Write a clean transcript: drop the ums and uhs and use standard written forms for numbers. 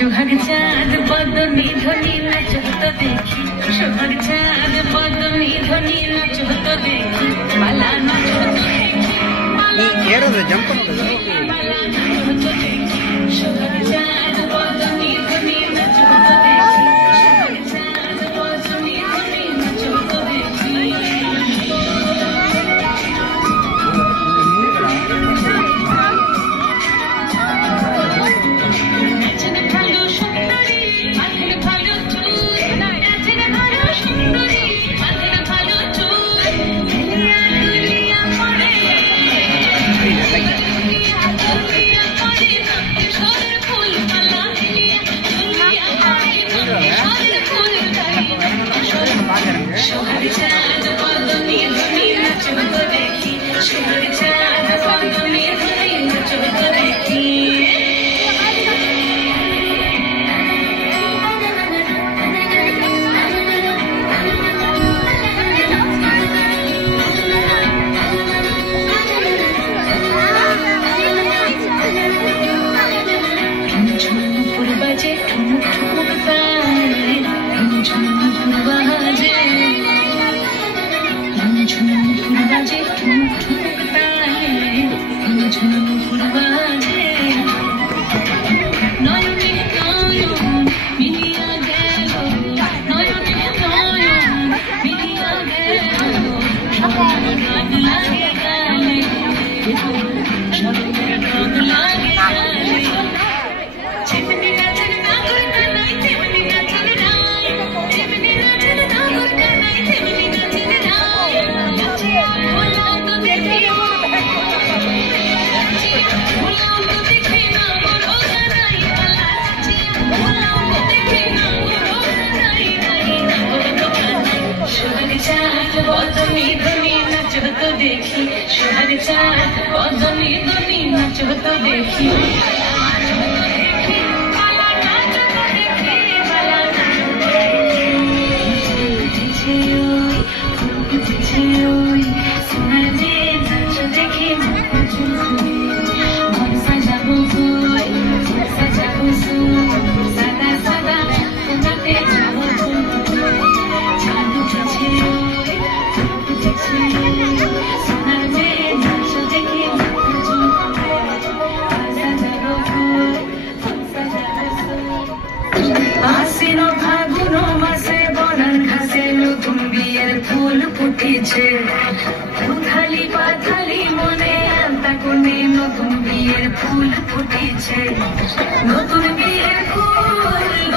সোহাগ চাঁদ বদনি ধনি নাচ তো দেখি, সোহাগ চাঁদ বদনি ধনি নাচ তো দেখি, মালা নাচ তো দেখি, মালা নাচ তো দেখি, সোহাগ চাঁদ বদনি ধনি নাচ তো দেখি, সোহাগ চাঁদ বদনি ধনি নাচ তো দেখি। সোহাগ চাঁদ বদনি ধনি নাচ তো দেখি, সোহাগ চাঁদ বদনি ধনি নাচ তো দেখি। ঝুমুর বাজে ঠুমুক ঠুমুক তালে, ঝুমুর বাজে, ঝুমুর বাজে ঠুমুক ঠুমুক তালে, ঝুমুর বাজে। নয়নে নয়ন মিলিয়া গেল, নয়নে নয়ন মিলিয়া গেল, স্বপ্নের রঙ লাগে গালে, স্বপ্নের রঙ লাগে গালে। যেমনি নাচের নাগর কানাই তেমনি নাচের রায়, যেমনি নাচের নাগর কানাই তেমনি নাচের রায়। নাচিয়া ভোলাও তো দেখি, নাচিয়া ভোলাও তো দেখি না বড় কানাই পালা, নাচিয়া ভোলাও তো দেখি না বড় কানাই নাই না বড় কানাই। সোহাগ চাঁদ বদনি ধনি নাচ তো দেখি, সোহাগ চাঁদ বদনি ধনি নাচ তো দেখি। আশ্বিন ফাগুন মাসে বনার ঘাসে নতুন বিয়ের ফুল ফুটেছে, উথালি পাথালি মনে আলতা কোণে নতুন বিয়ের ফুল ফুটেছে, নতুন বিয়ের ফুল